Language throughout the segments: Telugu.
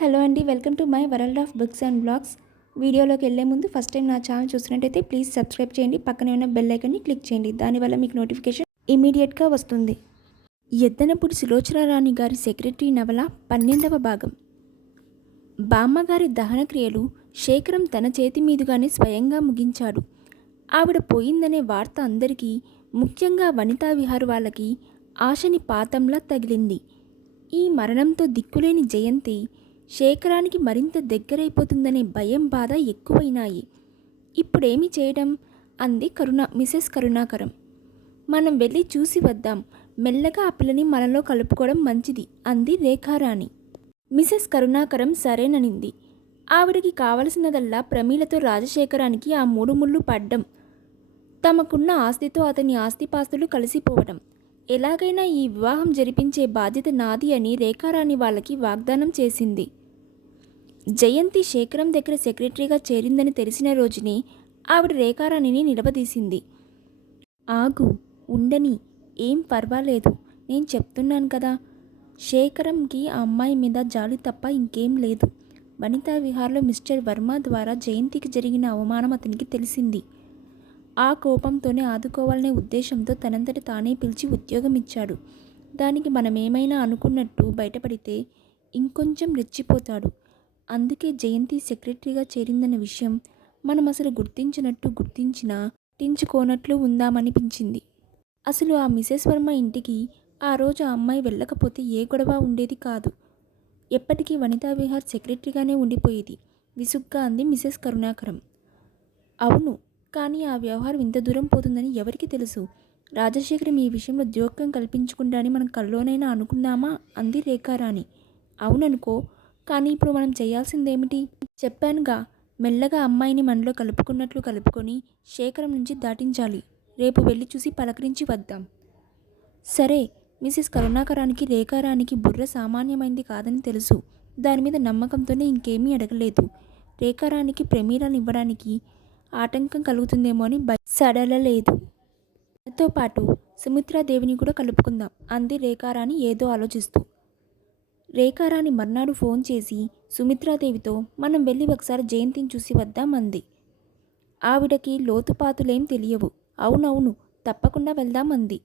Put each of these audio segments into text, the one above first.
హలో అండి welcome to my world of books and blogs. వీడియోలోకి వెళ్ళే ముందు ఫస్ట్ టైం నా ఛానల్ చూసినట్టయితే ప్లీజ్ సబ్స్క్రైబ్ చేయండి పక్కనే ఉన్న బెల్ ఐకన్ని క్లిక్ చేయండి దానివల్ల మీకు నోటిఫికేషన్ ఇమీడియట్గా వస్తుంది. ఎద్దనపూడి సులోచనారాణి గారి సెక్రటరీ నవల పన్నెండవ భాగం. బామ్మగారి దహన క్రియలు శేఖరం తన చేతి మీదుగానే స్వయంగా ముగించాడు. ఆవిడ పోయిందనే వార్త అందరికీ ముఖ్యంగా వనితా విహార్ వాళ్ళకి ఆశని పాతంలా తగిలింది. ఈ మరణంతో దిక్కులేని జయంతి శేఖరానికి మరింత దగ్గరైపోతుందనే భయం బాధ ఎక్కువైనాయి. ఇప్పుడేమి చేయడం? అంది కరుణ మిసెస్ కరుణాకరం. మనం వెళ్ళి చూసి వద్దాం. మెల్లగా ఆ పిల్లని మనలో కలుపుకోవడం మంచిది అంది రేఖారాణి. మిసెస్ కరుణాకరం సరేననింది. ఆవిడకి కావలసినదల్లా ప్రమీలతో రాజశేఖరానికి ఆ మూడు ముళ్ళు పడ్డం తమకున్న ఆస్తితో అతని ఆస్తిపాస్తులు కలిసిపోవడం. ఎలాగైనా ఈ వివాహం జరిపించే బాధ్యత నాది అని రేఖారాణి వాళ్ళకి వాగ్దానం చేసింది. జయంతి శేఖరం దగ్గర సెక్రటరీగా చేరిందని తెలిసిన రోజునే ఆవిడ రేఖారాణిని నిలబదీసింది. ఆగు ఉండని ఏం పర్వాలేదు నేను చెప్తున్నాను కదా. శేఖరంకి ఆ అమ్మాయి మీద జాలి తప్ప ఇంకేం లేదు. వనితా విహార్లో మిస్టర్ వర్మ ద్వారా జయంతికి జరిగిన అవమానం అతనికి తెలిసింది. ఆ కోపంతోనే ఆదుకోవాలనే ఉద్దేశంతో తనంతట తానే పిలిచి ఉద్యోగం ఇచ్చాడు దానికి మనమేమైనా అనుకున్నట్టు బయటపడితే ఇంకొంచెం రెచ్చిపోతాడు. అందుకే జయంతి సెక్రటరీగా చేరిందన్న విషయం మనం అసలు గుర్తించినట్టు గుర్తించినా గుర్తించుకోనట్లు ఉందామనిపించింది. అసలు ఆ మిసెస్ వర్మ ఇంటికి ఆ రోజు ఆ అమ్మాయి వెళ్ళకపోతే ఏ గొడవ ఉండేది కాదు. ఎప్పటికీ వనితా విహార్ సెక్రటరీగానే ఉండిపోయేది. విసుగ్గా అంది మిసెస్ కరుణాకరం. అవును కానీ ఆ వ్యవహారం ఇంత దూరం పోతుందని ఎవరికి తెలుసు. రాజశేఖరం ఈ విషయంలో జోక్యం కల్పించకుండానే మనం కల్లోనైనా అనుకుందామా? అంది రేఖారాణి. అవుననుకో కానీ ఇప్పుడు మనం చేయాల్సిందేమిటి? చెప్పానుగా మెల్లగా అమ్మాయిని మనలో కలుపుకున్నట్లు కలుపుకొని శేఖరం నుంచి దాటించాలి. రేపు వెళ్ళి చూసి పలకరించి వద్దాం. సరే మిసెస్ కరుణాకరానికి రేఖారానికి బుర్ర సామాన్యమైంది కాదని తెలుసు. దాని మీద నమ్మకంతోనే ఇంకేమీ అడగలేదు. రేఖారానికి ప్రమీలను ఇవ్వడానికి ఆటంకం కలుగుతుందేమో అని సడలలేదు. దాంతో పాటు సుమిత్రాదేవిని కూడా కలుపుకుందాం అంది రేఖారాణి ఏదో ఆలోచిస్తూ. రేఖారాణి మర్నాడు ఫోన్ చేసి సుమిత్రాదేవితో మనం వెళ్ళి ఒకసారి జయంతిని చూసి వద్దాం అంది. ఆవిడకి లోతుపాతులేం తెలియవు. అవునవును తప్పకుండా వెళ్దాం అంది.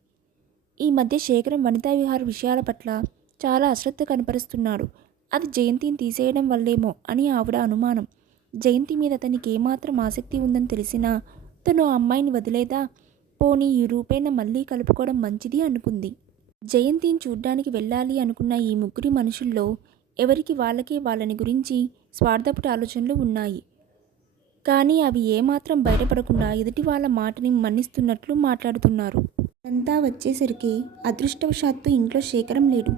ఈ మధ్య శేఖరం వనితా విహార విషయాల పట్ల చాలా అశ్రద్ధ కనపరుస్తున్నాడు. అది జయంతిని తీసేయడం వల్లేమో అని ఆవిడ అనుమానం. జయంతి మీద అతనికి ఏమాత్రం ఆసక్తి ఉందని తెలిసినా తను ఆ అమ్మాయిని వదిలేదా? పోనీ ఈ రూపేణ మళ్ళీ కలుపుకోవడం మంచిది అనుకుంది. జయంతిని చూడ్డానికి వెళ్ళాలి అనుకున్న ఈ ముగ్గురి మనుషుల్లో ఎవరికి వాళ్ళకే వాళ్ళని గురించి స్వార్థపట ఆలోచనలు ఉన్నాయి. కానీ అవి ఏమాత్రం బయటపడకుండా ఎదుటి వాళ్ళ మాటని మన్నిస్తున్నట్లు మాట్లాడుతున్నారు. అంతా వచ్చేసరికి అదృష్టవశాత్తు ఇంట్లో శేఖరం లేడు.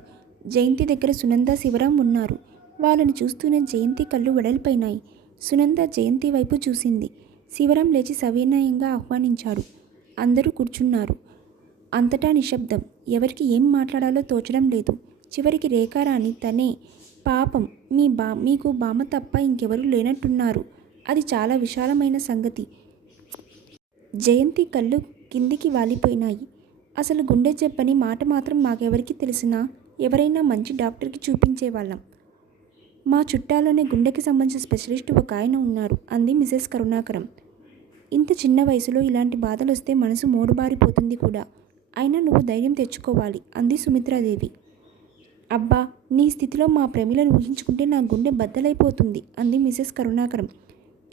జయంతి దగ్గర సునంద శివరాం ఉన్నారు. వాళ్ళని చూస్తూనే జయంతి కళ్ళు వెడల్పైనాయి. సునంద జయంతి వైపు చూసింది. శివరాం లేచి సవినయంగా ఆహ్వానించాడు. అందరూ కూర్చున్నారు. అంతటా నిశ్శబ్దం. ఎవరికి ఏం మాట్లాడాలో తోచడం లేదు. చివరికి రేఖారాణి తనే పాపం మీ బా మీకు బామ్మ తప్ప ఇంకెవరూ లేనట్టున్నారు. అది చాలా విశాలమైన సంగతి. జయంతి కళ్ళు కిందికి వాలిపోయినాయి. అసలు గుండె చెప్పని మాట మాత్రం మాకెవరికి తెలిసినా ఎవరైనా మంచి డాక్టర్కి చూపించేవాళ్ళం. మా చుట్టాలోనే గుండెకి సంబంధించిన స్పెషలిస్ట్ ఒక ఆయన ఉన్నారు. అంది మిసెస్ కరుణాకరం. ఇంత చిన్న వయసులో ఇలాంటి బాధలు వస్తే మనసు మోడుబారిపోతుంది కూడా. అయినా నువ్వు ధైర్యం తెచ్చుకోవాలి అంది సుమిత్రాదేవి. అబ్బా నీ స్థితిలో మా ప్రేమిలను ఊహించుకుంటే నా గుండె బద్దలైపోతుంది అంది మిసెస్ కరుణాకరం.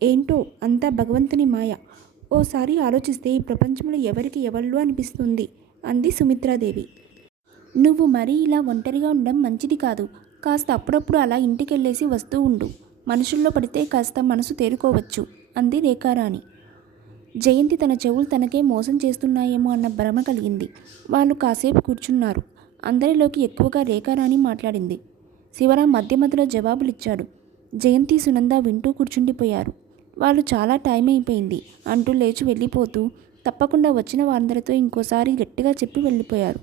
ఏంటో అంతా భగవంతుని మాయ. ఓసారి ఆలోచిస్తే ఈ ప్రపంచంలో ఎవరికి ఎవళ్ళు అనిపిస్తుంది అంది సుమిత్రాదేవి. నువ్వు మరీ ఇలా ఒంటరిగా ఉండడం మంచిది కాదు కాస్త అప్పుడప్పుడు అలా ఇంటికెళ్ళేసి వస్తూ ఉండు. మనుషుల్లో పడితే కాస్త మనసు తేరుకోవచ్చు అంది రేఖారాణి. జయంతి తన చెవులు తనకే మోసం చేస్తున్నాయేమో అన్న భ్రమ కలిగింది. వాళ్ళు కాసేపు కూర్చున్నారు. అందరిలోకి ఎక్కువగా రేఖారాణి మాట్లాడింది. శివరాం మధ్య మధ్యలో జవాబులిచ్చాడు. జయంతి సునంద వింటూ కూర్చుండిపోయారు. వాళ్ళు చాలా టైం అయిపోయింది. అంటూ లేచి వెళ్ళిపోతూ తప్పకుండా వచ్చిన వారందరితో ఇంకోసారి గట్టిగా చెప్పి వెళ్ళిపోయారు.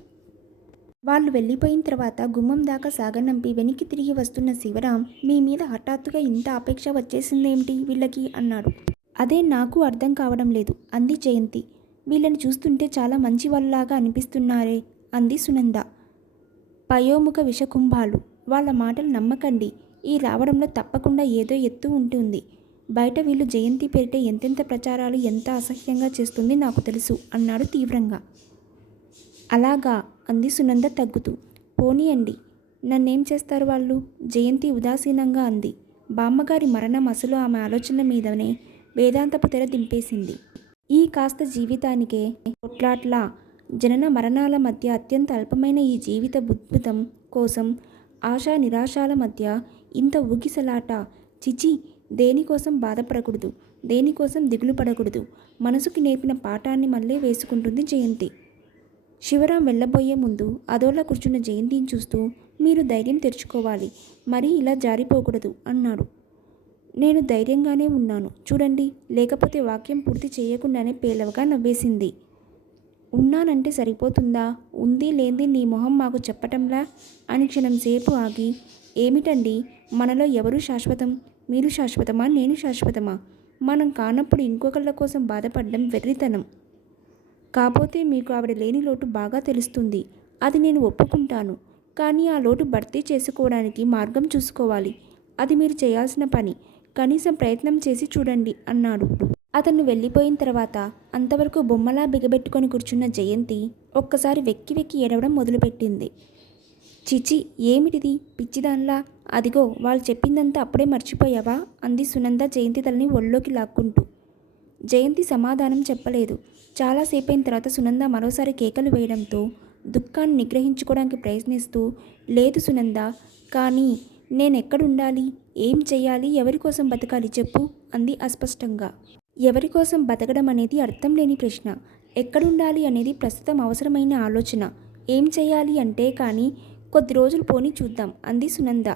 వాళ్ళు వెళ్ళిపోయిన తర్వాత గుమ్మం దాకా సాగనంపి వెనక్కి తిరిగి వస్తున్న శివరాం మీ మీద హఠాత్తుగా ఇంత అపేక్ష వచ్చేసిందేమిటి వీళ్ళకి? అన్నాడు. అదే నాకు అర్థం కావడం లేదు. అంది జయంతి. వీళ్ళని చూస్తుంటే చాలా మంచి వాళ్ళలాగా అనిపిస్తున్నారే అంది సునంద. పయోముఖ విషకుంభాలు. వాళ్ళ మాటలు నమ్మకండి. ఈ రావడంలో తప్పకుండా ఏదో ఎత్తు ఉంటుంది. బయట వీళ్ళు జయంతి పేరిట ఎంతెంత ప్రచారాలు ఎంత అసహ్యంగా చేస్తుంది నాకు తెలుసు అన్నాడు తీవ్రంగా. అలాగా అంది సునంద తగ్గుతూ. పోనీయండి. నన్నేం చేస్తారు వాళ్ళు? జయంతి ఉదాసీనంగా అంది. బామ్మగారి మరణం అసలు ఆమె ఆలోచన మీదనే వేదాంతపు తెర దింపేసింది. ఈ కాస్త జీవితానికే కొట్లాట్ల జనన మరణాల మధ్య అత్యంత అల్పమైన ఈ జీవిత బుద్భుతం కోసం ఆశా నిరాశాల మధ్య ఇంత ఊగిసలాట చిచి దేనికోసం బాధపడకూడదు దేనికోసం దిగులు పడకూడదు మనసుకి నేర్పిన పాఠాన్ని మళ్ళీ వేసుకుంటుంది జయంతి. శివరాం వెళ్ళబోయే ముందు అదోలా కూర్చున్న జయంతిని చూస్తూ మీరు ధైర్యం తెరుచుకోవాలి మరీ ఇలా జారిపోకూడదు అన్నాడు నేను ధైర్యంగానే ఉన్నాను. చూడండి లేకపోతే వాక్యం పూర్తి చేయకుండానే పేలవగా నవ్వేసింది. ఉన్నానంటే సరిపోతుందా? ఉంది లేంది నీ మొహం మాకు చెప్పటంలా? అని క్షణం సేపు ఆగి ఏమిటండి? మనలో ఎవరు శాశ్వతం? మీరు శాశ్వతమా? నేను శాశ్వతమా? మనం కానప్పుడు ఇంకొకళ్ళ కోసం బాధపడడం వెర్రితనం. కాపోతే మీకు ఆవిడ లేని లోటు బాగా తెలుస్తుంది. అది నేను ఒప్పుకుంటాను. కానీ ఆ లోటు భర్తీ చేసుకోవడానికి మార్గం చూసుకోవాలి. అది మీరు చేయాల్సిన పని. కనీసం ప్రయత్నం చేసి చూడండి అన్నాడు. అతను వెళ్ళిపోయిన తర్వాత అంతవరకు బొమ్మలా బిగబెట్టుకొని కూర్చున్న జయంతి ఒక్కసారి వెక్కి వెక్కి ఏడవడం మొదలుపెట్టింది. చిచి ఏమిటిది? పిచ్చిదాన్లా. అదిగో వాళ్ళు చెప్పిందంతా అప్పుడే మర్చిపోయావా? అంది సునంద జయంతి తలని ఒళ్ళోకి లాక్కుంటూ. జయంతి సమాధానం చెప్పలేదు. చాలాసేపు అయిన తర్వాత సునంద మరోసారి కేకలు వేయడంతో దుఃఖాన్ని నిగ్రహించుకోవడానికి ప్రయత్నిస్తూ లేదు సునంద కానీ నేనెక్కడుండాలి? ఏం చెయ్యాలి? ఎవరి కోసం బతకాలి చెప్పు అంది అస్పష్టంగా. ఎవరి కోసం బతకడం అనేది అర్థం లేని ప్రశ్న. ఎక్కడుండాలి అనేది ప్రస్తుతం అవసరమైన ఆలోచన. ఏం చేయాలి అంటే కానీ కొద్ది రోజులు పోని చూద్దాం అంది సునంద.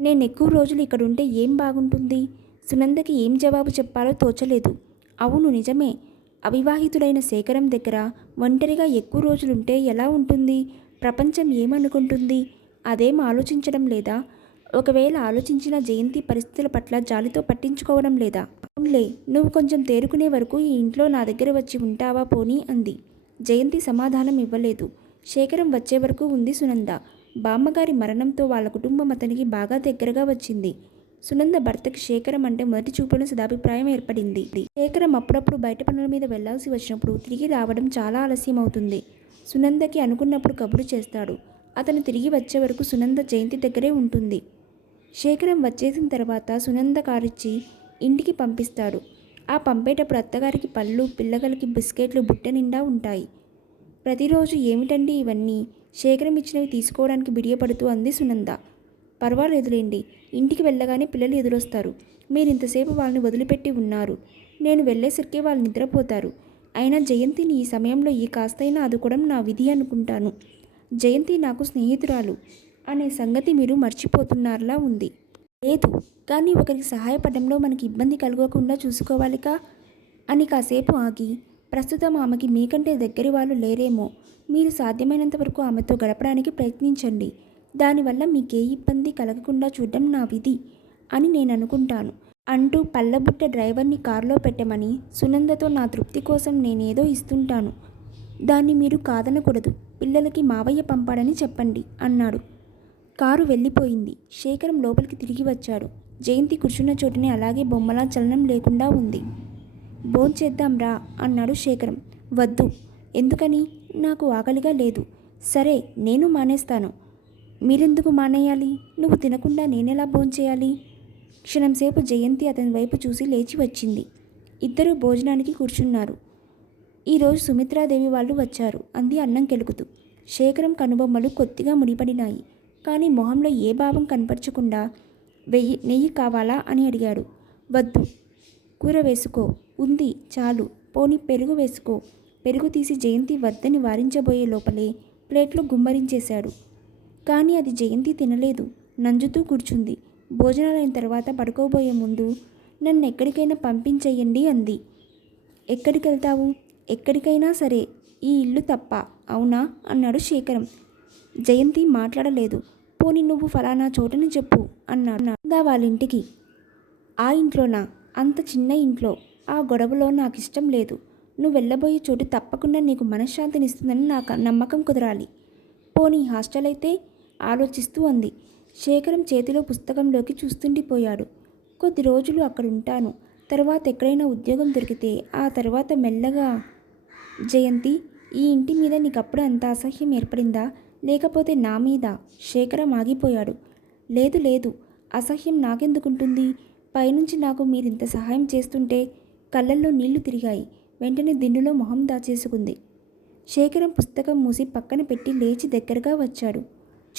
నేను ఎక్కువ రోజులు ఇక్కడుంటే ఏం బాగుంటుంది? సునందకి ఏం జవాబు చెప్పాలో తోచలేదు. అవును నిజమే. అవివాహితుడైన శేఖరం దగ్గర ఒంటరిగా ఎక్కువ రోజులుంటే ఎలా ఉంటుంది? ప్రపంచం ఏమనుకుంటుంది? అదేం ఆలోచించడం లేదా? ఒకవేళ ఆలోచించిన జయంతి పరిస్థితుల పట్ల జాలితో పట్టించుకోవడం లేదా? అవునులే నువ్వు కొంచెం తేరుకునే వరకు ఈ ఇంట్లో నా దగ్గర వచ్చి ఉంటావా పోనీ అంది. జయంతి సమాధానం ఇవ్వలేదు. శేఖరం వచ్చే వరకు ఉంది సునంద. బామ్మగారి మరణంతో వాళ్ళ కుటుంబం అతనికి బాగా దగ్గరగా వచ్చింది. సునంద భర్తకి శేఖరం అంటే మొదటి చూపులను సదాభిప్రాయం ఏర్పడింది. శేఖరం అప్పుడప్పుడు బయట పనుల మీద వెళ్ళాల్సి వచ్చినప్పుడు తిరిగి రావడం చాలా ఆలస్యం అవుతుంది. సునందకి అనుకున్నప్పుడు కబురు చేస్తాడు. అతను తిరిగి వచ్చే వరకు సునంద జయంతి దగ్గరే ఉంటుంది. శేఖరం వచ్చేసిన తర్వాత సునంద కారిచ్చి ఇంటికి పంపిస్తాడు. ఆ పంపేటప్పుడు అత్తగారికి పళ్ళు పిల్లగలకి బిస్కెట్లు బుట్ట నిండా ఉంటాయి. ప్రతిరోజు ఏమిటండి ఇవన్నీ? శేఖరం ఇచ్చినవి తీసుకోవడానికి బిడియపడుతూ అంది సునంద. పర్వాలేదులేండి ఇంటికి వెళ్ళగానే పిల్లలు ఎదురొస్తారు. మీరు ఇంతసేపు వాళ్ళని వదిలిపెట్టి ఉన్నారు. నేను వెళ్ళేసరికి వాళ్ళు నిద్రపోతారు. అయినా జయంతిని ఈ సమయంలో ఈ కాస్తైనా ఆదుకోవడం నా విధి అనుకుంటాను. జయంతి నాకు స్నేహితురాలు. అనే సంగతి మీరు మర్చిపోతున్నారులా ఉంది. లేదు కానీ ఒకరికి సహాయపడడంలో మనకి ఇబ్బంది కలగకుండా చూసుకోవాలిగా అని కాసేపు ఆగి ప్రస్తుతం ఆమెకి మీకంటే దగ్గరి వాళ్ళు లేరేమో. మీరు సాధ్యమైనంత వరకు ఆమెతో గడపడానికి ప్రయత్నించండి. దానివల్ల మీకే ఇబ్బంది కలగకుండా చూడడం నా విధి అని నేను అనుకుంటాను అంటూ పల్లబుట్ట డ్రైవర్ని కారులో పెట్టమని సునందతో నా తృప్తి కోసం నేనేదో ఇస్తుంటాను. దాన్ని మీరు కాదనకూడదు. పిల్లలకి మావయ్య పంపాడని చెప్పండి అన్నాడు. కారు వెళ్ళిపోయింది. శేఖరం లోపలికి తిరిగి వచ్చాడు. జయంతి కూర్చున్న చోటునే అలాగే బొమ్మలా చలనం లేకుండా ఉంది. భోంచేద్దాం రా అన్నాడు శేఖరం. వద్దు. ఎందుకని? నాకు ఆకలిగా లేదు. సరే నేను మానేస్తాను. మీరెందుకు మానేయాలి? నువ్వు తినకుండా నేనెలా భోంచేయాలి క్షణంసేపు జయంతి అతని వైపు చూసి లేచి వచ్చింది. ఇద్దరూ భోజనానికి కూర్చున్నారు. ఈరోజు సుమిత్రాదేవి వాళ్ళు వచ్చారు అంది అన్నం కెలుకుతూ. శేఖరం కనుబొమ్మలు కొద్దిగా ముడిపడినాయి. కానీ మొహంలో ఏ భావం కనపరచకుండా వెయ్యి నెయ్యి కావాలా అని అడిగాడు. వద్దు. కూర వేసుకో. ఉంది. చాలు. పోని పెరుగు వేసుకో. పెరుగు తీసి జయంతి వద్దని వారించబోయే లోపలే ప్లేట్లో గుమ్మరించేశాడు. కానీ అది జయంతి తినలేదు. నంజుతూ కూర్చుంది. భోజనాలైన తర్వాత పడుకోబోయే ముందు నన్ను ఎక్కడికైనా పంపించేయండి అంది. ఎక్కడికి వెళ్తావు ఎక్కడికైనా సరే. ఈ ఇల్లు తప్ప. అవునా? అన్నాడు శేఖరం. జయంతి మాట్లాడలేదు. పోని నువ్వు ఫలానా చోటని చెప్పు అన్నాడు. దా వాళ్ళ ఇంటికి ఆ ఇంట్లోనా? అంత చిన్న ఇంట్లో. ఆ గొడవలో నాకు ఇష్టం లేదు. నువ్వు వెళ్ళబోయే చోటు తప్పకుండా నీకు మనశ్శాంతినిస్తుందని నాకు నమ్మకం కుదరాలి. పోనీ హాస్టల్ అయితే? ఆలోచిస్తూ అంది. శేఖరం చేతిలో పుస్తకంలోకి చూస్తుండిపోయాడు. కొద్ది రోజులు అక్కడ ఉంటాను తర్వాత ఎక్కడైనా ఉద్యోగం దొరికితే ఆ తర్వాత మెల్లగా జయంతి ఈ ఇంటి మీద నీకప్పుడు అంత అసహ్యం ఏర్పడిందా? లేకపోతే నా మీద శేఖరం ఆగిపోయాడు. లేదు లేదు అసహ్యం నాకెందుకుంటుంది? పైనుంచి నాకు మీరింత సహాయం చేస్తుంటే కళ్ళల్లో నీళ్ళు తిరిగాయి. వెంటనే దిన్నులో మొహం దాచేసుకుంది. శేఖరం పుస్తకం మూసి పక్కన పెట్టి లేచి దగ్గరగా వచ్చాడు.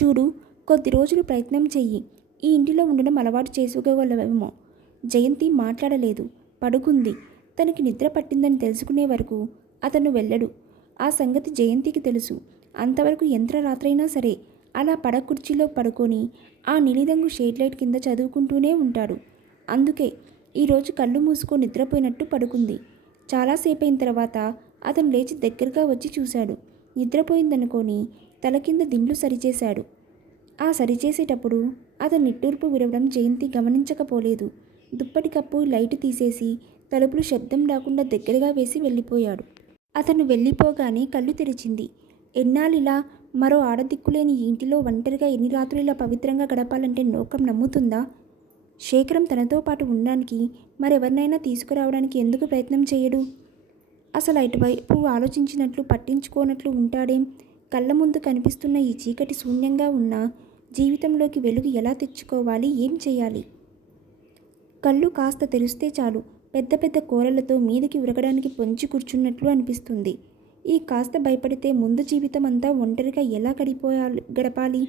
చూడు కొద్ది రోజులు ప్రయత్నం చెయ్యి. ఈ ఇంటిలో ఉండడం అలవాటు చేసుకోగలవేమో. జయంతి మాట్లాడలేదు. పడుకుంది. తనకి నిద్ర పట్టిందని తెలుసుకునే వరకు అతను వెళ్ళడు. ఆ సంగతి జయంతికి తెలుసు. అంతవరకు ఎంత రాత్రైనా సరే అలా పడకుర్చీలో పడుకొని ఆ నీలిరంగు షేడ్ లైట్ కింద చదువుకుంటూనే ఉంటాడు. అందుకే ఈరోజు కళ్ళు మూసుకో నిద్రపోయినట్టు పడుకుంది. చాలాసేపు అయిన తర్వాత అతను లేచి దగ్గరగా వచ్చి చూశాడు. నిద్రపోయిందనుకొని తల కింద దిండ్లు సరిచేశాడు. ఆ సరిచేసేటప్పుడు అతను నిట్టూర్పు విడవడం జయంతి గమనించకపోలేదు. దుప్పటి కప్పు లైట్ తీసేసి తలుపులు శబ్దం రాకుండా దగ్గరగా వేసి వెళ్ళిపోయాడు. అతను వెళ్ళిపోగానే కళ్ళు తెరిచింది. ఎన్నాళ్ళిలా మరో ఆడదిక్కులేని ఇంటిలో ఒంటరిగా ఎన్ని రాత్రులు పవిత్రంగా గడపాలంటే నోకం నమ్ముతుందా? శేఖరం తనతో పాటు ఉండడానికి మరెవరినైనా తీసుకురావడానికి ఎందుకు ప్రయత్నం చేయడు? అసలు అటువైపు ఆలోచించినట్లు పట్టించుకోనట్లు ఉంటాడేం? కళ్ళ ముందు కనిపిస్తున్న ఈ చీకటి శూన్యంగా ఉన్న జీవితంలోకి వెలుగు ఎలా తెచ్చుకోవాలి? ఏం చేయాలి? కళ్ళు కాస్త తెరిస్తే చాలు పెద్ద పెద్ద కూరలతో మీదకి ఉరగడానికి పొంచి కూర్చున్నట్లు అనిపిస్తుంది. ఈ కాస్త భయపడితే ముందు జీవితం అంతా ఒంటరిగా ఎలా గడిపోయాలి గడపాలి?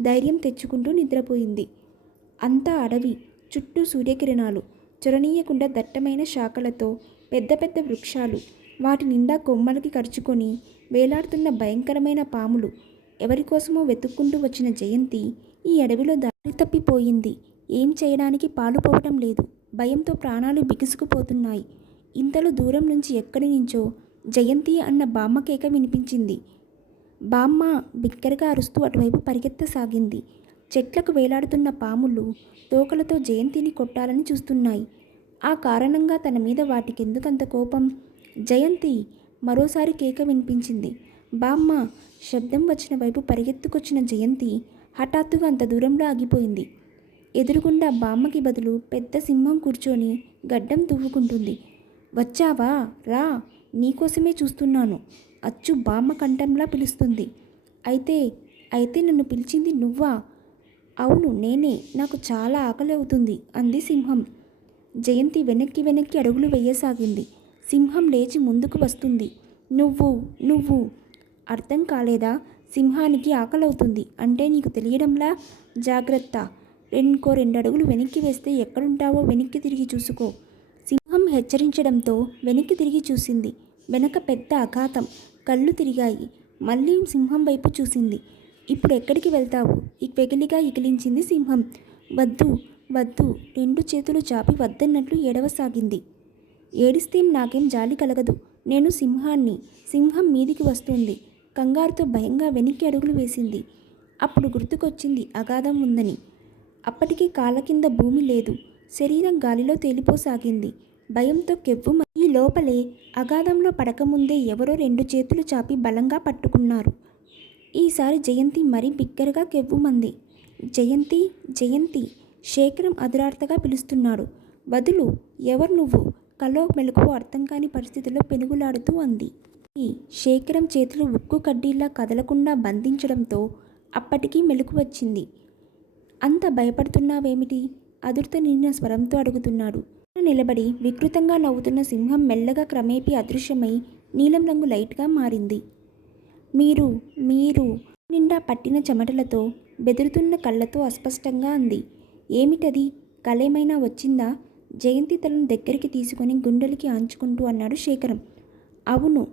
ధైర్యం తెచ్చుకుంటూ నిద్రపోయింది. అంతా అడవి చుట్టూ సూర్యకిరణాలు చొరనీయకుండా దట్టమైన శాఖలతో పెద్ద పెద్ద వృక్షాలు వాటి నిండా కొమ్మలకి కరుచుకొని వేలాడుతున్న భయంకరమైన పాములు ఎవరికోసమో వెతుక్కుంటూ వచ్చిన జయంతి ఈ అడవిలో దారి తప్పిపోయింది. ఏం చేయడానికి పాలుపోవటం లేదు. భయంతో ప్రాణాలు బిగుసుకుపోతున్నాయి. ఇంతలో దూరం నుంచి ఎక్కడి నుంచో జయంతి అన్న బామ్మ కేక వినిపించింది. బామ్మ బిక్కరగా అరుస్తూ అటువైపు పరిగెత్తసాగింది. చెట్లకు వేలాడుతున్న పాములు తోకలతో జయంతిని కొట్టాలని చూస్తున్నాయి. ఆ కారణంగా తన మీద వాటికెందుకంత కోపం? జయంతి మరోసారి కేక వినిపించింది. బామ్మ శబ్దం వచ్చిన వైపు పరిగెత్తుకొచ్చిన జయంతి హఠాత్తుగా అంత దూరంలో ఆగిపోయింది. ఎదురుగుండా బామ్మకి బదులు పెద్ద సింహం కూర్చొని గడ్డం దువ్వుకుంటుంది. వచ్చావా? రా! నీకోసమే చూస్తున్నాను. అచ్చు బామ్మ కంఠంలా పిలుస్తుంది. అయితే అయితే నన్ను పిలిచింది నువ్వా? అవును నేనే. నాకు చాలా ఆకలి అవుతుంది అంది సింహం. జయంతి వెనక్కి వెనక్కి అడుగులు వేయసాగింది. సింహం లేచి ముందుకు వస్తుంది. నువ్వు నువ్వు. అర్థం కాలేదా? సింహానికి ఆకలవుతుంది అంటే నీకు తెలియడంలా? జాగ్రత్త. రెండుకో రెండు అడుగులు వెనక్కి వేస్తే ఎక్కడుంటావో వెనక్కి తిరిగి చూసుకో. హెచ్చరించడంతో వెనక్కి తిరిగి చూసింది. వెనక పెద్ద అఘాతం. కళ్ళు తిరిగాయి. మళ్ళీ సింహం వైపు చూసింది. ఇప్పుడు ఎక్కడికి వెళ్తావు? ఈ ఇగిలించింది సింహం. వద్దు వద్దు. రెండు చేతులు చాపి వద్దన్నట్లు ఏడవసాగింది. ఏడిస్తే నాకేం జాలి కలగదు. నేను సింహాన్ని. సింహం మీదికి వస్తుంది. కంగారుతో భయంగా వెనక్కి అడుగులు వేసింది. అప్పుడు గుర్తుకొచ్చింది అగాధం ఉందని. అప్పటికి కాళ్ళ కింద భూమి లేదు. శరీరం గాలిలో తేలిపోసాగింది. భయంతో కెవ్వు ఈ లోపలే అగాధంలో పడకముందే ఎవరో రెండు చేతులు చాపి బలంగా పట్టుకున్నారు. ఈసారి జయంతి మరీ బిగ్గరగా కెవ్వుమంది జయంతి జయంతి శేఖరం అదురార్తగా పిలుస్తున్నాడు. వదులు ఎవరు నువ్వు? కలో మెలకు అర్థం కాని పరిస్థితిలో పెనుగులాడుతూ అంది. ఈ శేఖరం చేతులు ఉక్కు కడ్డీలా కదలకుండా బంధించడంతో అప్పటికీ మెలకు వచ్చింది. అంత భయపడుతున్నావేమిటి? అదుర్త నిన్న స్వరంతో అడుగుతున్నాడు. నిలబడి వికృతంగా నవ్వుతున్న సింహం మెల్లగా క్రమేపీ అదృశ్యమై నీలం రంగు లైట్గా మారింది. మీరు మీరు నిండా పట్టిన చెమటలతో బెదురుతున్న కళ్ళతో అస్పష్టంగా అంది. ఏమిటది? కలేమైనా వచ్చిందా? జయంతి తలను దగ్గరికి తీసుకొని గుండెలకి ఆంచుకుంటూ అన్నాడు శేఖరం. అవును.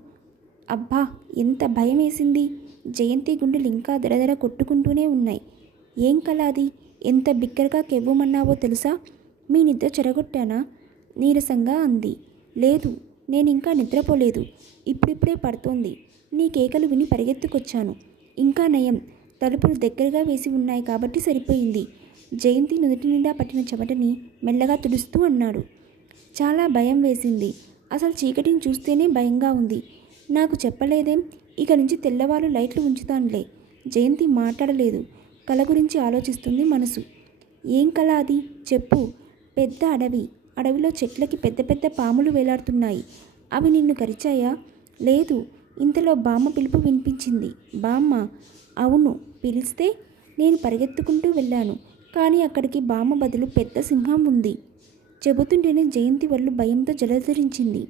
అబ్బా ఎంత భయం వేసింది. జయంతి గుండెలు ఇంకా దడదడ కొట్టుకుంటూనే ఉన్నాయి. ఏం కల అది? ఎంత బిగ్గరగా కెవ్వమన్నావో తెలుసా? మీ నిద్ర చెరగొట్టానా? నీరసంగా అంది. లేదు నేను ఇంకా నిద్రపోలేదు. ఇప్పుడిప్పుడే పడుతోంది. నీ కేకలు విని పరిగెత్తుకొచ్చాను. ఇంకా నయం. తలుపులు దగ్గరగా వేసి ఉన్నాయి కాబట్టి సరిపోయింది. జయంతి నుదుటి నిండా పట్టిన చెమటని మెల్లగా తుడుస్తూ అన్నాడు. చాలా భయం వేసింది. అసలు చీకటిని చూస్తేనే భయంగా ఉంది. నాకు చెప్పలేదేం. ఇక నుంచి తెల్లవారు లైట్లు ఉంచుతానులే. జయంతి మాట్లాడలేదు. కళ గురించి ఆలోచిస్తుంది మనసు. ఏం కళ అది? చెప్పు. పెద్ద అడవి. అడవిలో చెట్లకి పెద్ద పెద్ద పాములు వేలాడుతున్నాయి. అవి నిన్ను కరిచాయా? లేదు. ఇంతలో బామ్మ పిలుపు వినిపించింది. బామ్మ అవును. పిలిస్తే నేను పరిగెత్తుకుంటూ వెళ్ళాను. కానీ అక్కడికి బామ్మ బదులు పెద్ద సింహం ఉంది. చెబుతుంటేనే జయంతి వల్లు భయంతో జలధరించింది.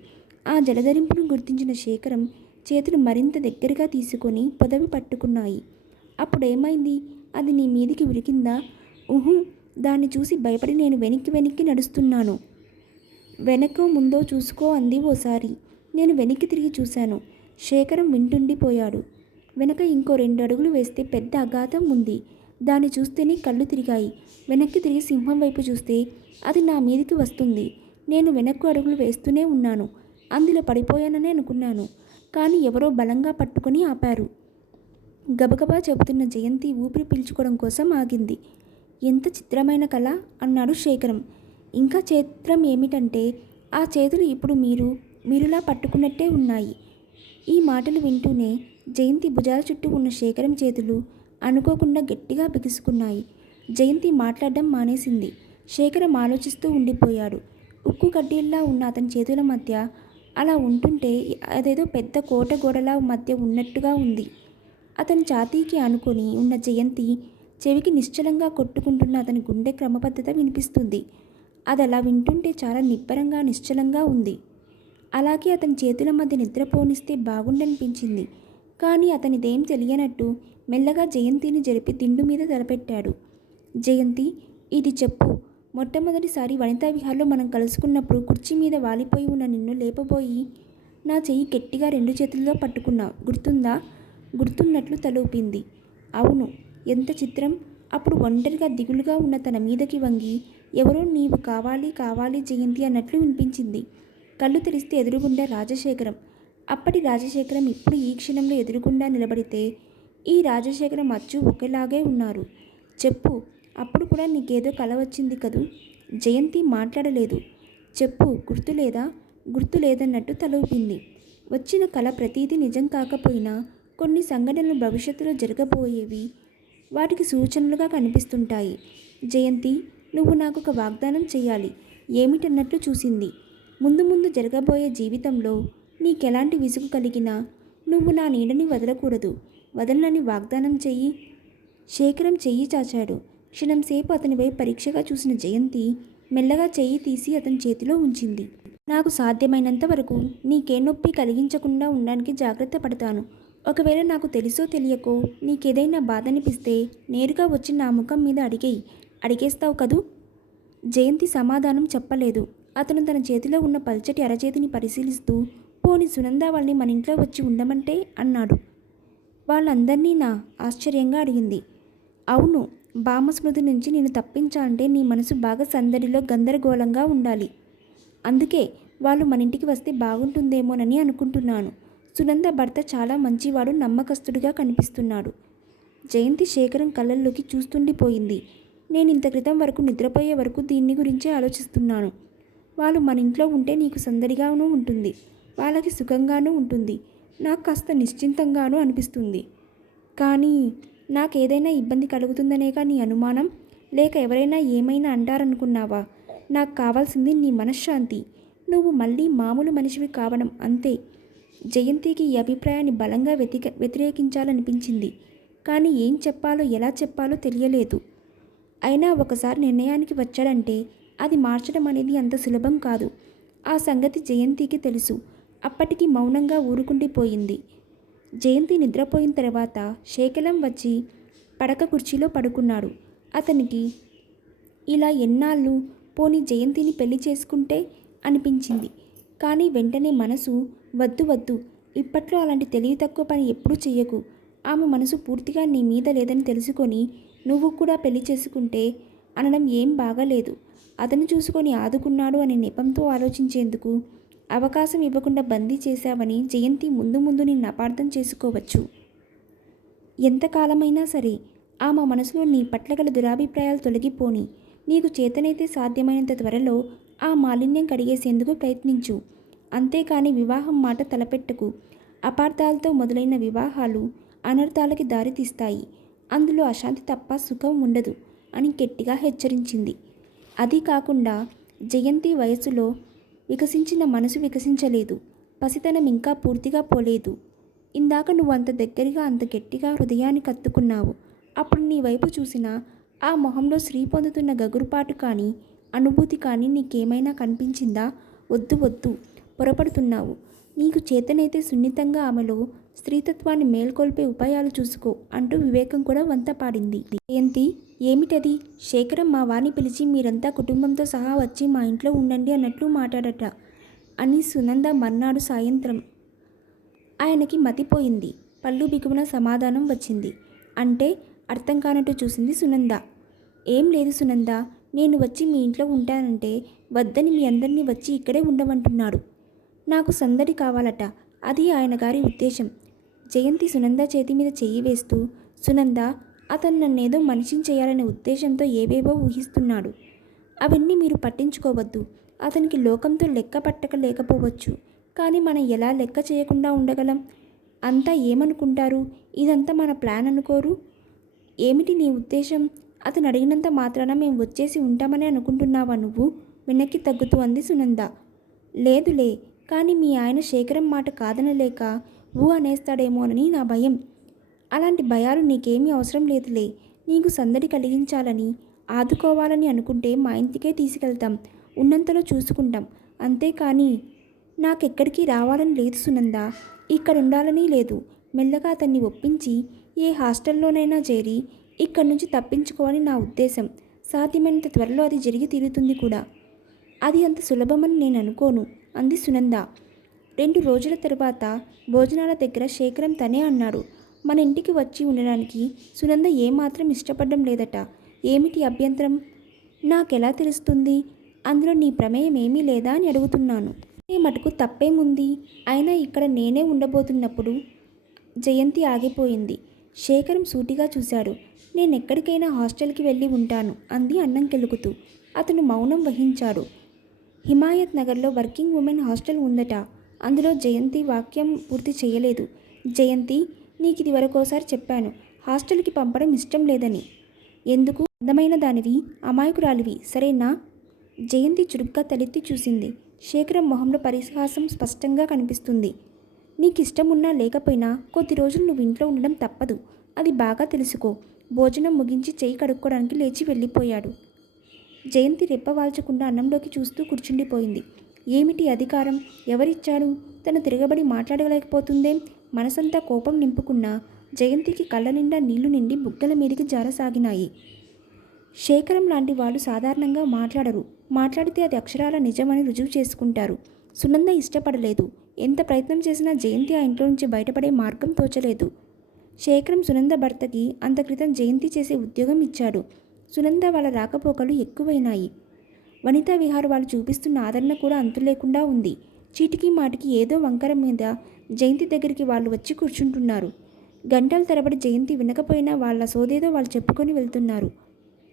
ఆ జలధరింపును గుర్తించిన శేఖరం చేతులు మరింత దగ్గరగా తీసుకొని పొదవి పట్టుకున్నాయి. అప్పుడేమైంది? అది నీ మీదికి ఉరికిందా? ఉహు. దాన్ని చూసి భయపడి నేను వెనక్కి వెనక్కి నడుస్తున్నాను. వెనకో ముందో చూసుకో అంది ఓసారి. నేను వెనక్కి తిరిగి చూశాను. శేఖరం వింటుండిపోయాడు. వెనక ఇంకో రెండు అడుగులు వేస్తే పెద్ద అఘాతం ఉంది. దాన్ని చూస్తేనే కళ్ళు తిరిగాయి. వెనక్కి తిరిగి సింహం వైపు చూస్తే అది నా మీదికి వస్తుంది. నేను వెనక్కు అడుగులు వేస్తూనే ఉన్నాను. అందులో పడిపోయానని అనుకున్నాను. కానీ ఎవరో బలంగా పట్టుకొని ఆపారు. గబగబా చెబుతున్న జయంతి ఊపిరి పీల్చుకోవడం కోసం ఆగింది. ఎంత చిత్రమైన కళ? అన్నాడు శేఖరం. ఇంకా చిత్రం ఏమిటంటే ఆ చేతులు ఇప్పుడు మీరు మీరులా పట్టుకున్నట్టే ఉన్నాయి. ఈ మాటలు వింటూనే జయంతి భుజాల చుట్టూ ఉన్న శేఖరం చేతులు అనుకోకుండా గట్టిగా బిగుసుకున్నాయి. జయంతి మాట్లాడడం మానేసింది. శేఖరం ఆలోచిస్తూ ఉండిపోయాడు. ఉక్కు కడ్డీల్లా ఉన్న అతని చేతుల మధ్య అలా ఉంటుంటే అదేదో పెద్ద కోట గోడల మధ్య ఉన్నట్టుగా ఉంది. అతని ఛాతీకి అనుకొని ఉన్న జయంతి చెవికి నిశ్చలంగా కొట్టుకుంటున్న అతని గుండె క్రమబద్ధత వినిపిస్తుంది. అది అలా వింటుంటే చాలా నిబ్బరంగా నిశ్చలంగా ఉంది. అలాగే అతని చేతుల మధ్య నిద్రపోనిస్తే బాగుండనిపించింది. కానీ అతనిదేం తెలియనట్టు మెల్లగా జయంతిని జరిపి తిండు మీద తలపెట్టాడు. జయంతి ఇది చెప్పు. మొట్టమొదటిసారి వనితా విహార్లో మనం కలుసుకున్నప్పుడు కుర్చీ మీద వాలిపోయి ఉన్న నిన్ను లేపబోయి నా చెయ్యి గట్టిగా రెండు చేతుల్లో పట్టుకున్నావు గుర్తుందా? గుర్తున్నట్లు తలూపింది. అవును ఎంత చిత్రం? అప్పుడు ఒంటరిగా దిగులుగా ఉన్న తన మీదకి వంగి ఎవరో నీవు కావాలి కావాలి జయంతి అన్నట్లు వినిపించింది. కళ్ళు తెరిస్తే ఎదురుగుండా రాజశేఖరం. అప్పటి రాజశేఖరం ఇప్పుడు ఈ క్షణంలో ఎదురుగుండా నిలబడితే ఈ రాజశేఖరం అచ్చు ఒకేలాగే ఉన్నారు. చెప్పు అప్పుడు కూడా నీకేదో కల వచ్చింది కదూ? జయంతి మాట్లాడలేదు. చెప్పు గుర్తులేదా? గుర్తు లేదన్నట్టు తలూపింది వచ్చిన కళ ప్రతీది నిజం కాకపోయినా కొన్ని సంఘటనలు భవిష్యత్తులో జరగబోయేవి వాటికి సూచనలుగా కనిపిస్తుంటాయి. జయంతి నువ్వు నాకు ఒక వాగ్దానం చేయాలి ఏమిటన్నట్లు చూసింది. ముందు ముందు జరగబోయే జీవితంలో నీకెలాంటి విసుగు కలిగినా నువ్వు నా నీడని వదలకూడదు. వదలనని వాగ్దానం చెయ్యి. శేఖరం చెయ్యి చాచాడు. క్షణంసేపు అతనిపై పరీక్షగా చూసిన జయంతి మెల్లగా చెయ్యి తీసి అతని చేతిలో ఉంచింది. నాకు సాధ్యమైనంత వరకు నీకే నొప్పి కలిగించకుండా ఉండడానికి జాగ్రత్త పడతాను. ఒకవేళ నాకు తెలుసో తెలియకో నీకేదైనా బాధ అనిపిస్తే నేరుగా వచ్చి నా ముఖం మీద అడిగేయి. అడిగేస్తావు కదూ? జయంతి సమాధానం చెప్పలేదు. అతను తన చేతిలో ఉన్న పల్చటి అరచేతిని పరిశీలిస్తూ పోని సునంద వాళ్ళని మన ఇంట్లో వచ్చి ఉండమంటే? అన్నాడు. వాళ్ళందరినీ నా ఆశ్చర్యంగా అడిగింది. అవును భామ స్మృతి నుంచి నేను తప్పించాలంటే నీ మనసు బాగా సందడిలో గందరగోళంగా ఉండాలి. అందుకే వాళ్ళు మన ఇంటికి వస్తే బాగుంటుందేమోనని అనుకుంటున్నాను. సునంద భర్త చాలా మంచివాడు నమ్మకస్తుడిగా కనిపిస్తున్నాడు. జయంతి శేఖరం కళ్ళల్లోకి చూస్తుండిపోయింది. నేను ఇంత క్రితం వరకు నిద్రపోయే వరకు దీన్ని గురించే ఆలోచిస్తున్నాను. వాళ్ళు మన ఇంట్లో ఉంటే నీకు సందడిగానూ ఉంటుంది. వాళ్ళకి సుఖంగానూ ఉంటుంది. నాకు కాస్త నిశ్చింతంగానూ అనిపిస్తుంది. కానీ నాకేదైనా ఇబ్బంది కలుగుతుందనే నీ అనుమానం? లేక ఎవరైనా ఏమైనా అంటారనుకున్నావా? నాకు కావాల్సింది నీ మనశ్శాంతి. నువ్వు మళ్ళీ మామూలు మనిషివి కావడం అంతే. జయంతికి ఈ అభిప్రాయాన్ని బలంగా వ్యతిక వ్యతిరేకించాలనిపించింది. కానీ ఏం చెప్పాలో ఎలా చెప్పాలో తెలియలేదు. అయినా ఒకసారి నిర్ణయానికి వచ్చాడంటే అది మార్చడం అనేది అంత సులభం కాదు. ఆ సంగతి జయంతికి తెలుసు. అప్పటికి మౌనంగా ఊరుకుండిపోయింది జయంతి నిద్రపోయిన తర్వాత శేఖలం వచ్చి పడక కుర్చీలో పడుకున్నాడు. అతనికి ఇలా ఎన్నాళ్ళు పోని జయంతిని పెళ్ళి చేసుకుంటే? అనిపించింది. కానీ వెంటనే మనసు వద్దు వద్దు. ఇప్పట్లో అలాంటి తెలివి తక్కువ పని ఎప్పుడూ చెయ్యకు. ఆమె మనసు పూర్తిగా నీ మీద లేదని తెలుసుకొని నువ్వు కూడా పెళ్ళి చేసుకుంటే అనడం ఏం బాగాలేదు. అతను చూసుకొని ఆదుకున్నాడు అనే నెపంతో ఆలోచించేందుకు అవకాశం ఇవ్వకుండా బందీ చేశావని జయంతి ముందు ముందు నిన్ను అపార్థం చేసుకోవచ్చు. ఎంతకాలమైనా సరే ఆమె మనసులో నీ పట్ల గల దురాభిప్రాయాలు తొలగిపోని నీకు చేతనైతే సాధ్యమైనంత త్వరలో ఆ మాలిన్యం కడిగేసేందుకు ప్రయత్నించు. అంతేకాని వివాహం మాట తలపెట్టకు. అపార్థాలతో మొదలైన వివాహాలు అనర్థాలకి దారితీస్తాయి అందులో అశాంతి తప్ప సుఖం ఉండదు అని గట్టిగా హెచ్చరించింది. అది కాకుండా జయంతి వయసులో వికసించిన మనసు వికసించలేదు. పసితనం ఇంకా పూర్తిగా పోలేదు. ఇందాక నువ్వు అంత దగ్గరగా అంత గట్టిగా హృదయాన్ని కత్తుకున్నావు. అప్పుడు నీ వైపు చూసిన ఆ మొహంలో స్త్రీ పొందుతున్న గగురుపాటు కానీ అనుభూతి కానీ నీకేమైనా కనిపించిందా? వద్దు వద్దు. పొరపడుతున్నావు. నీకు చేతనైతే సున్నితంగా ఆమెలో స్త్రీతత్వాన్ని మేల్కొల్పే ఉపాయాలు చూసుకో అంటూ వివేకం కూడా వంత పాడింది. జయంతి ఏమిటది? శేఖరం మా వారిని పిలిచి మీరంతా కుటుంబంతో సహా వచ్చి మా ఇంట్లో ఉండండి అన్నట్లు మాట్లాడట. అని సునంద మర్నాడు సాయంత్రం ఆయనకి మతిపోయింది. పళ్ళు బిగువున సమాధానం వచ్చింది. అంటే అర్థం కానట్టు చూసింది సునంద. ఏం లేదు సునంద నేను వచ్చి మీ ఇంట్లో ఉంటానంటే వద్దని మీ అందరినీ వచ్చి ఇక్కడే ఉండమంటున్నాడు. నాకు సందడి కావాలట. అది ఆయన గారి ఉద్దేశం. జయంతి సునంద చేతి మీద చెయ్యి వేస్తూ సునంద అతను నన్నేదో మనిషిని చేయాలనే ఉద్దేశంతో ఏవేవో ఊహిస్తున్నాడు. అవన్నీ మీరు పట్టించుకోవద్దు. అతనికి లోకంతో లెక్క పట్టక లేకపోవచ్చు కానీ మనం ఎలా లెక్క చేయకుండా ఉండగలం? అంతా ఏమనుకుంటారు? ఇదంతా మన ప్లాన్ అనుకోరు? ఏమిటి నీ ఉద్దేశం? అతను అడిగినంత మాత్రాన మేము వచ్చేసి ఉంటామని అనుకుంటున్నావా నువ్వు? వెనక్కి తగ్గుతూ అంది సునంద. లేదులే కానీ మీ ఆయన శేఖరం మాట కాదనలేక ఊ అనేస్తాడేమోనని నా భయం. అలాంటి భయాలు నీకేమీ అవసరం లేదులే. నీకు సందడి కలిగించాలని ఆదుకోవాలని అనుకుంటే మా ఇంటికే తీసుకెళ్తాం. ఉన్నంతలో చూసుకుంటాం. అంతేకాని నాకెక్కడికి రావాలని లేదు సునంద. ఇక్కడ ఉండాలని లేదు. మెల్లగా అతన్ని ఒప్పించి ఏ హాస్టల్లోనైనా చేరి ఇక్కడి నుంచి తప్పించుకోవాలని నా ఉద్దేశం. సాధ్యమైనంత త్వరలో అది జరిగి తీరుతుంది కూడా. అది అంత సులభమని నేను అనుకోను అంది సునంద. రెండు రోజుల తర్వాత భోజనాల దగ్గర శేఖరం తనే అన్నాడు మన ఇంటికి వచ్చి ఉండడానికి సునంద ఏమాత్రం ఇష్టపడడం లేదట. ఏమిటి అభ్యంతరం? నాకెలా తెలుస్తుంది? అందులో నీ ప్రమేయం ఏమీ లేదా అని అడుగుతున్నాను. ఏ మటుకు తప్పేముంది? అయినా ఇక్కడ నేనే ఉండబోతున్నప్పుడు జయంతి ఆగిపోయింది. శేఖరం సూటిగా చూశాడు. నేను ఎక్కడికైనా హాస్టల్కి వెళ్ళి ఉంటాను అంది అన్నం కెలుకుతూ అతను మౌనం వహించాడు. హిమాయత్ నగర్లో వర్కింగ్ ఉమెన్ హాస్టల్ ఉందట. అందులో జయంతి వాక్యం పూర్తి చేయలేదు. జయంతి నీకు ఇది వరకోసారి చెప్పాను. హాస్టల్కి పంపడం ఇష్టం లేదని. ఎందుకు? అందమైన దానివి అమాయకురాలివి. సరేనా? జయంతి చురుగ్గా తలెత్తి చూసింది. శేఖరం మొహంలో పరిహాసం స్పష్టంగా కనిపిస్తుంది. నీకు ఇష్టమున్నా లేకపోయినా కొద్ది రోజులు నువ్వు ఇంట్లో ఉండడం తప్పదు. అది బాగా తెలుసుకో. భోజనం ముగించి చేయి కడుక్కోవడానికి లేచి వెళ్ళిపోయాడు. జయంతి రెప్పవాల్చకుండా అన్నంలోకి చూస్తూ కూర్చుండిపోయింది. ఏమిటి అధికారం? ఎవరిచ్చాడు? తను తిరగబడి మాట్లాడలేకపోతుందేం? మనసంతా కోపం నింపుకున్నా జయంతికి కళ్ళ నిండా నీళ్ళు నిండి బుగ్గల మీదకి జారసాగినాయి. శేఖరం లాంటి వాళ్ళు సాధారణంగా మాట్లాడరు. మాట్లాడితే అది అక్షరాల నిజమని రుజువు చేసుకుంటారు. సునంద ఇష్టపడలేదు. ఎంత ప్రయత్నం చేసినా జయంతి ఆ ఇంట్లో నుంచి బయటపడే మార్గం తోచలేదు. శేఖరం సునంద భర్తకి అంత క్రితం జయంతి చేసే ఉద్యోగం ఇచ్చాడు. సునంద వాళ్ళ రాకపోకలు ఎక్కువైనాయి. వనితా విహార్ వాళ్ళు చూపిస్తున్న ఆదరణ కూడా అంతులేకుండా ఉంది. చీటికి మాటికి ఏదో వంకర మీద జయంతి దగ్గరికి వాళ్ళు వచ్చి కూర్చుంటున్నారు. గంటల తరబడి జయంతి వినకపోయినా వాళ్ళ సోదేదో వాళ్ళు చెప్పుకొని వెళ్తున్నారు.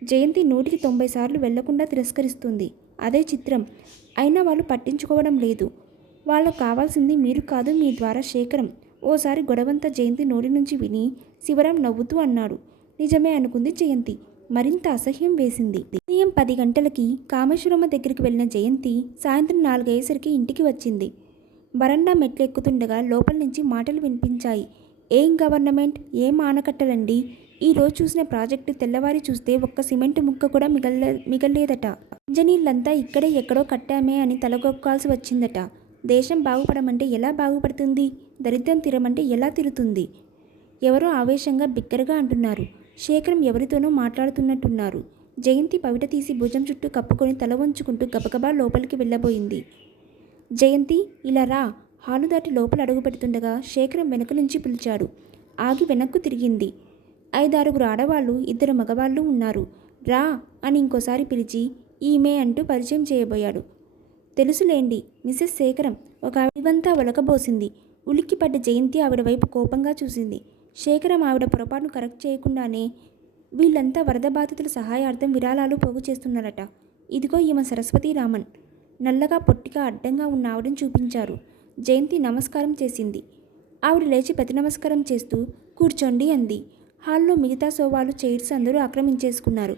జయంతి నూటికి తొంభై సార్లు వెళ్ళకుండా తిరస్కరిస్తుంది. అదే చిత్రం. అయినా వాళ్ళు పట్టించుకోవడం లేదు. వాళ్ళకు కావాల్సింది మీరు కాదు మీ ద్వారా శేఖరం. ఓసారి గొడవంతా జయంతి నోటి నుంచి విని శివరాం నవ్వుతూ అన్నాడు. నిజమే అనుకుంది జయంతి. మరింత అసహ్యం వేసింది. ఉదయం పది గంటలకి కామేశ్వరమ్మ దగ్గరికి వెళ్ళిన జయంతి సాయంత్రం నాలుగయ్యేసరికి ఇంటికి వచ్చింది. బరండా మెట్లు ఎక్కుతుండగా లోపల నుంచి మాటలు వినిపించాయి. ఏం గవర్నమెంట్? ఏం ఆనకట్టలండి? ఈ రోజు చూసిన ప్రాజెక్టు తెల్లవారి చూస్తే ఒక్క సిమెంట్ ముక్క కూడా మిగల మిగలేదట ఇంజనీర్లంతా ఇక్కడే ఎక్కడో కట్టామే అని తలగొక్కాల్సి వచ్చిందట. దేశం బాగుపడమంటే ఎలా బాగుపడుతుంది? దరిద్రం తీరమంటే ఎలా తిరుతుంది? ఎవరో ఆవేశంగా బిగ్గరగా అంటున్నారు. శేఖరం ఎవరితోనో మాట్లాడుతున్నట్టున్నారు. జయంతి పవిట తీసి భుజం చుట్టూ కప్పుకొని తల వంచుకుంటూ గబగబా లోపలికి వెళ్ళబోయింది. జయంతి ఇలా రా. హాలు దాటి లోపల అడుగు పెడుతుండగా శేఖరం వెనక నుంచి పిలిచాడు. ఆగి వెనక్కు తిరిగింది. ఐదారుగురు ఆడవాళ్ళు ఇద్దరు మగవాళ్ళు ఉన్నారు. రా అని ఇంకోసారి పిలిచి ఈమె అంటూ పరిచయం చేయబోయాడు. తెలుసులేండి మిసెస్ శేఖరం ఒక ఆవిడంతా ఒలకబోసింది ఉలిక్కిపడ్డ జయంతి ఆవిడ వైపు కోపంగా చూసింది. శేఖరం ఆవిడ పొరపాటును కరెక్ట్ చేయకుండానే వీళ్ళంతా వరద బాధితుల సహాయార్థం విరాళాలు పోగు చేస్తున్నారట. ఇదిగో ఈమె సరస్వతి రామన్. నల్లగా పొట్టిగా అడ్డంగా ఉన్న ఆవిడని చూపించారు. జయంతి నమస్కారం చేసింది. ఆవిడ లేచి ప్రతి నమస్కారం చేస్తూ కూర్చోండి అంది. హాల్లో మిగతా సోవాలు చైర్స్ అందరూ ఆక్రమించేసుకున్నారు.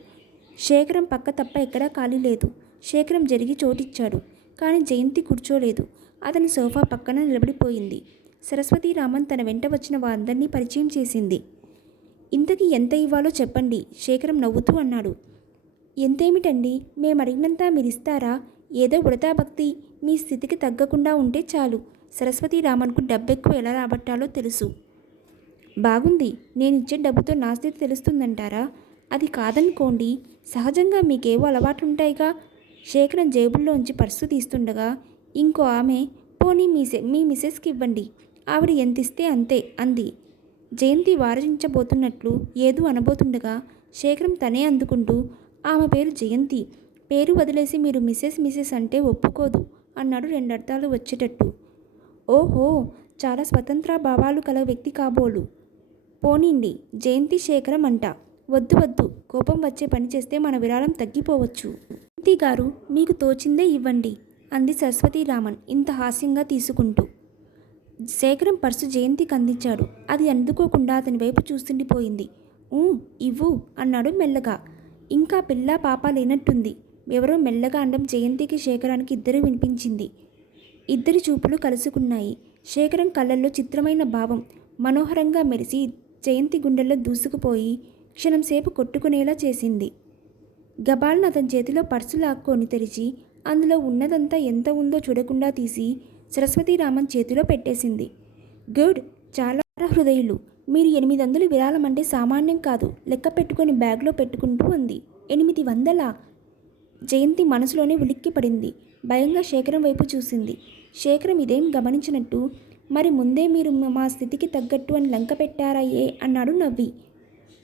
శేఖరం పక్క తప్ప ఎక్కడా ఖాళీ లేదు. శేఖరం జరిగి చోటిచ్చాడు. కానీ జయంతి కూర్చోలేదు. అతని సోఫా పక్కన నిలబడిపోయింది. సరస్వతి రామన్ తన వెంట వచ్చిన వారందరినీ పరిచయం చేసింది. ఇంతకీ ఎంత ఇవ్వాలో చెప్పండి శేఖరం నవ్వుతూ అన్నాడు. ఎంతేమిటండి మేము అడిగినంత మీరు ఇస్తారా ఏదో ఉడతా భక్తి మీ స్థితికి తగ్గకుండా ఉంటే చాలు. సరస్వతి రామన్కు డబ్బెక్కువ ఎలా రాబట్టాలో తెలుసు. బాగుంది నేను ఇచ్చే డబ్బుతో నా స్థితి తెలుస్తుందంటారా? అది కాదనుకోండి సహజంగా మీకేవో అలవాట్లుంటాయిగా శేఖరం జేబుల్లోంచి పర్సు తీస్తుండగా ఇంకో ఆమె పోనీ మీ మీ మిసెస్కి ఇవ్వండి ఆవిడ ఎంతిస్తే అంతే అంది. జయంతి వారించబోతున్నట్లు ఏదో అనబోతుండగా శేఖరం తనే అందుకుంటూ ఆమె పేరు జయంతి పేరు వదిలేసి మీరు మిసెస్ మిసెస్ అంటే ఒప్పుకోదు అన్నాడు రెండు అర్థాలు వచ్చేటట్టు. ఓహో చాలా స్వతంత్ర భావాలు కల వ్యక్తి కాబోలు. పోనిండి జయంతి శేఖరం అంట. వద్దు వద్దు కోపం వచ్చే పని చేస్తే మన విరాళం తగ్గిపోవచ్చు. జయంతి గారు మీకు తోచిందే ఇవ్వండి అంది సరస్వతి రామన్ ఇంత హాస్యంగా తీసుకుంటూ. శేఖరం పర్సు జయంతికి అందించాడు. అది అందుకోకుండా అతని వైపు చూస్తుండిపోయింది. ఊ ఇవ్వు అన్నాడు మెల్లగా. ఇంకా పిల్ల పాప లేనట్టుంది. ఎవరో మెల్లగా అండం జయంతికి శేఖరానికి ఇద్దరు వినిపించింది. ఇద్దరి చూపులు కలుసుకున్నాయి. శేఖరం కళ్ళల్లో చిత్రమైన భావం మనోహరంగా మెరిసి జయంతి గుండెల్లో దూసుకుపోయి క్షణంసేపు కొట్టుకునేలా చేసింది. గబాల్ని అతని చేతిలో పర్సు లాక్కొని తెరిచి అందులో ఉన్నదంతా ఎంత ఉందో చూడకుండా తీసి సరస్వతీరామన్ చేతిలో పెట్టేసింది. గుడ్! చాలా హృదయులు. మీరు ఎనిమిది వందలు విరాళం అంటే సామాన్యం కాదు. లెక్క పెట్టుకొని బ్యాగ్లో పెట్టుకుంటూ ఉంది. ఎనిమిది వందల? జయంతి మనసులోనే ఉలిక్కి పడింది. భయంగా శేఖరం వైపు చూసింది. శేఖరం ఇదేం గమనించినట్టు? మరి ముందే మీరు మా స్థితికి తగ్గట్టు అని లంక పెట్టారాయే అన్నాడు నవ్వి.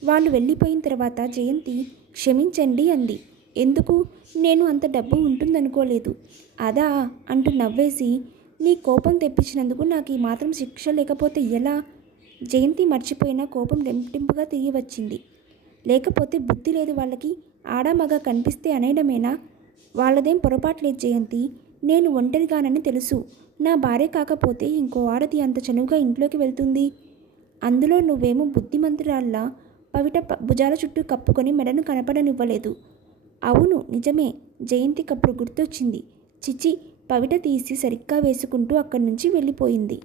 వాళ్ళు వెళ్ళిపోయిన తర్వాత జయంతి క్షమించండి అంది. ఎందుకు? నేను అంత డబ్బు ఉంటుందనుకోలేదు. అదా అంటూ నవ్వేసి నీ కోపం తెప్పించినందుకు నాకు ఈ మాత్రం శిక్ష లేకపోతే ఎలా? జయంతి మర్చిపోయిన కోపం రెట్టింపుగా తిరిగి వచ్చింది. లేకపోతే బుద్ధి లేదు వాళ్ళకి. ఆడ మగ కనిపిస్తే అనేయడమేనా? వాళ్ళదేం పొరపాటు లేదు జయంతి. నేను ఒంటరిగానని తెలుసు. నా భార్య కాకపోతే ఇంకో ఆడది అంత చనువుగా ఇంట్లోకి వెళ్తుంది. అందులో నువ్వేమో బుద్ధిమంతురాల్లా పవిట ప- భుజాల చుట్టూ కప్పుకొని మెడను కనపడనివ్వలేదు. అవును నిజమే. జయంతికప్పుడు గుర్తొచ్చింది. చిచి పవిట తీసి సరిగ్గా వేసుకుంటూ అక్కడి నుంచి వెళ్ళిపోయింది.